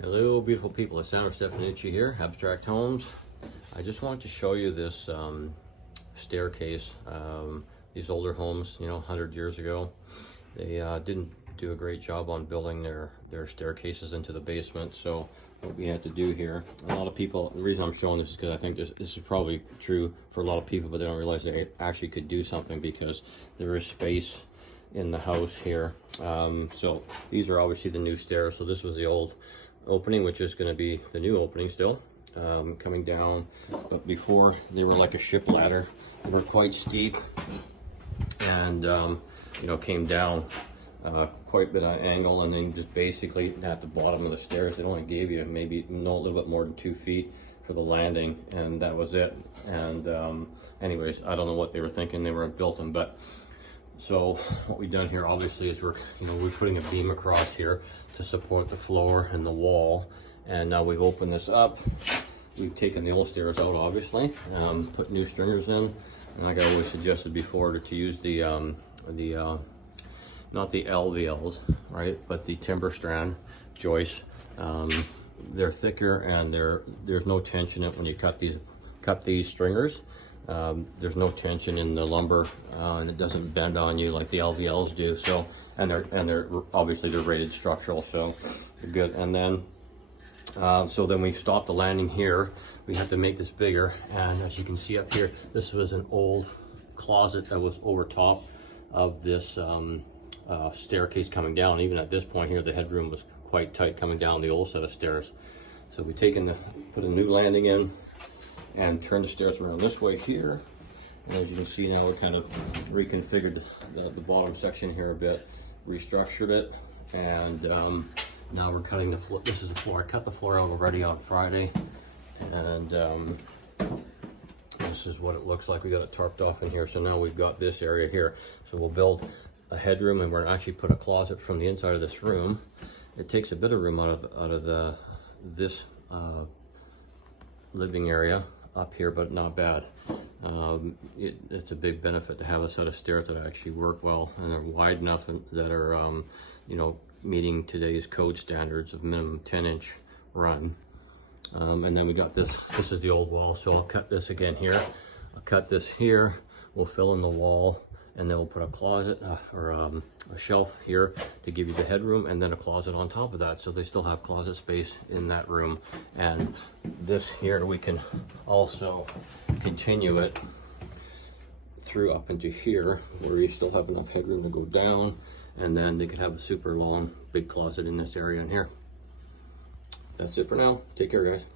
Hello beautiful people, it's Sandro here, Abstract Homes. I just wanted to show you this staircase. These older homes, 100 years ago, they didn't do a great job on building their staircases into the basement. So what we had to do here, a lot of people, the reason I'm showing this is because I think this is probably true for a lot of people, but they don't realize they actually could do something because there is space in the house here. So these are obviously the new stairs. So this was the old opening, which is going to be the new opening still, coming down. But before, they were like a ship ladder. They were quite steep and came down quite a bit of angle, and then just basically at the bottom of the stairs, it only gave you maybe a little bit more than 2 feet for the landing, and that was it. And anyways, I don't know what they were thinking. They were built them, but so what we've done here obviously is we're putting a beam across here to support the floor and the wall. And now we've opened this up. We've taken the old stairs out, obviously, put new stringers in. And like I always suggested before, to use the not the LVLs, right, but the timber strand joists. They're thicker and there's no tension in it when you cut these stringers. There's no tension in the lumber, and it doesn't bend on you like the LVLs do. So, and they're obviously they're rated structural, so they're good. And then, so then we stopped the landing here. We had to make this bigger, and as you can see up here, this was an old closet that was over top of this staircase coming down. Even at this point here, the headroom was quite tight coming down the old set of stairs. So we put a new landing in and turn the stairs around this way here. And as you can see now, we kind of reconfigured the bottom section here a bit, restructured it, and now we're cutting the floor. This is the floor. I cut the floor out already on Friday, and this is what it looks like. We got it tarped off in here, so now we've got this area here. So we'll build a headroom, and we're gonna actually put a closet from the inside of this room. It takes a bit of room out of this living area up here, but not bad. It's a big benefit to have a set of stairs that actually work well and are wide enough and that are meeting today's code standards of minimum 10-inch run. And then we got this is the old wall, so I'll cut this again here. I'll cut this here, we'll fill in the wall, and then we'll put a closet or a shelf here to give you the headroom, and then a closet on top of that, so they still have closet space in that room. And this here, we can also continue it through up into here, where you still have enough headroom to go down, and then they could have a super long big closet in this area in here. That's it for now. Take care, guys.